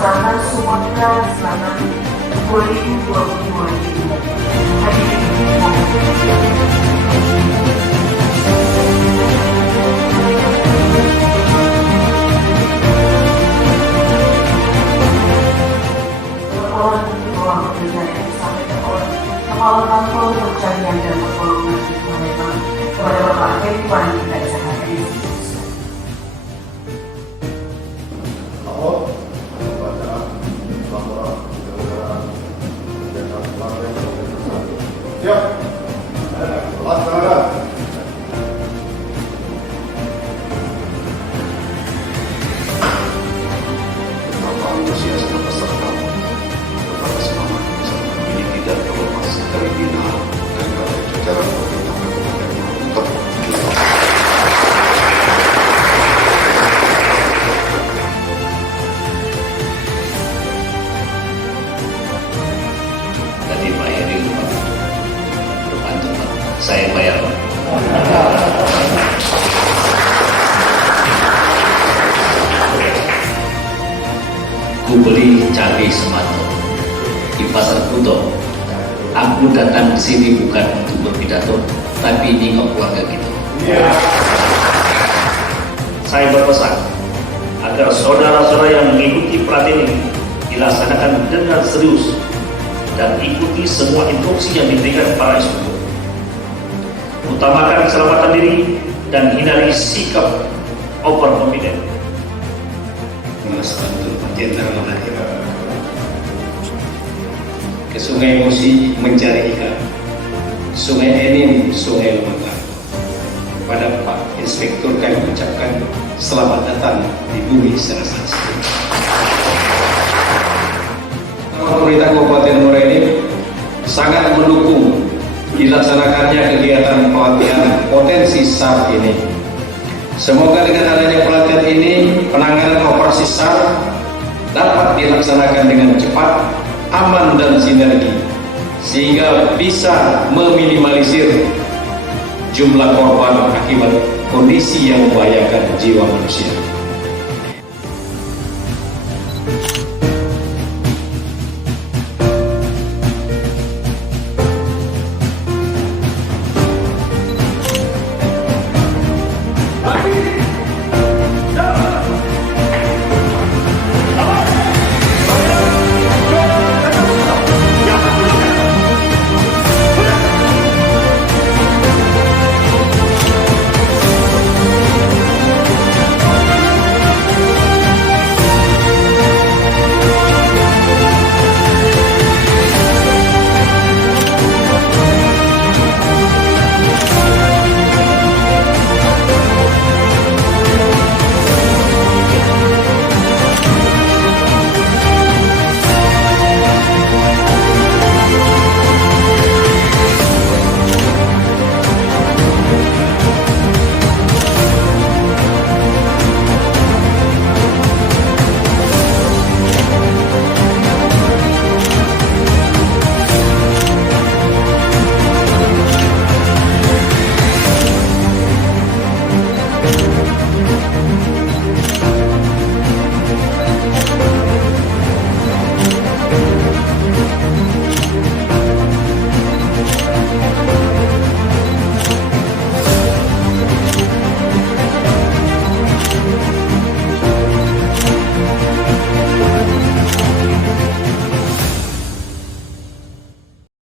melaksanakan Sumatera Selatan 2022 ini. Hadirin mohon ruang kerja yang disampaikan oleh Kepala Kantor Pencarian dan Pertolongan Kemanusiaan kepada Bapak Heri Pandita SHM. Ya, laksanakan. Betapa antusiasnya peserta, betapa semangat ini tidak terlepas dari bina dan dari jajaran pemerintah kabupaten untuk kita. Tadi Pak Heri berpanjang, saya bayar. Ku beli cabai Semato di Pasar Kuto. Aku datang di sini bukan untuk berpidato, tapi ini kok keluarga gitu. Saya berpesan agar saudara-saudara yang mengikuti pelatihan ini dilaksanakan dengan serius dan ikuti semua instruksi yang diberikan para instruktur. Utamakan keselamatan diri dan hindari sikap overconfident. Mas Bantul Jenderal Lahir ke Sungai Musi mencari ikan, Sungai Enim, Sungai Lemangkang. Kepada Pak Inspektur kami ucapkan selamat datang di bumi Selassie. Pemerintah Kabupaten Muara Enim sangat mendukung dilaksanakannya kegiatan pelatihan potensi SAR ini. Semoga dengan adanya pelatihan ini, penanganan operasi SAR dapat dilaksanakan dengan cepat, aman dan sinergi, sehingga bisa meminimalisir jumlah korban akibat kondisi yang membahayakan jiwa manusia.